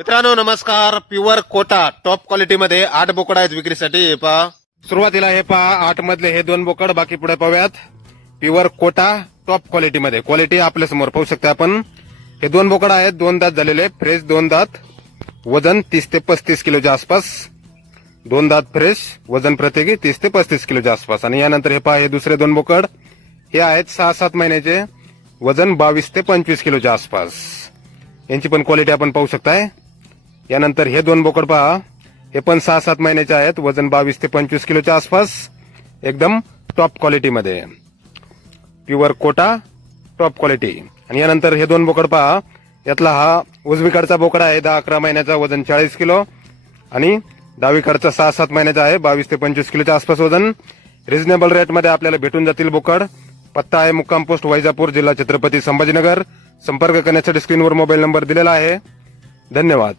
मित्रांनो नमस्कार. Pure Kota top क्वालिटीमध्ये आठ बोकड आहेत विक्रीसाठी. हे पहा. सुरुवातीला हे पहा आठ मधले हे दोन बोकड बाकी पुढे पाहूयात. प्युअर कोटा टॉप क्वालिटीमध्ये क्वालिटी आपल्यासमोर पाहू शकता आपण. हे दोन बोकड आहेत दोन दात झालेले. फ्रेश दोन दात. वजन तीस ते पस्तीस किलोच्या आसपास. दोन दात फ्रेश वजन प्रत्येकी तीस ते पस्तीस किलोच्या आसपास. आणि यानंतर हे पहा हे दुसरे दोन बोकड. हे आहेत सहा सात महिन्याचे. वजन बावीस ते पंचवीस किलोच्या आसपास. यांची पण क्वालिटी आपण पाहू शकताय. यानंतर हे दोन बोकड पहा. हे पण सहा सात महिन्याचे आहेत. वजन बावीस ते पंचवीस किलोच्या आसपास. एकदम टॉप क्वालिटीमध्ये प्युअर कोटा टॉप क्वालिटी आणि यानंतर हे दोन बोकड पहा. यातला हा उजवीकडचा बोकडा आहे दहा अकरा महिन्याचा वजन चाळीस किलो. आणि डावीकडचा सहा सात महिन्याचा आहे बावीस ते पंचवीस किलोच्या आसपास वजन. रिझनेबल रेटमध्ये आपल्याला भेटून जातील बोकड. पत्ता आहे मुक्काम पोस्ट वैजापूर जिल्हा छत्रपती संभाजीनगर. संपर्क करण्यासाठी स्क्रीनवर मोबाईल नंबर दिलेला आहे. धन्यवाद.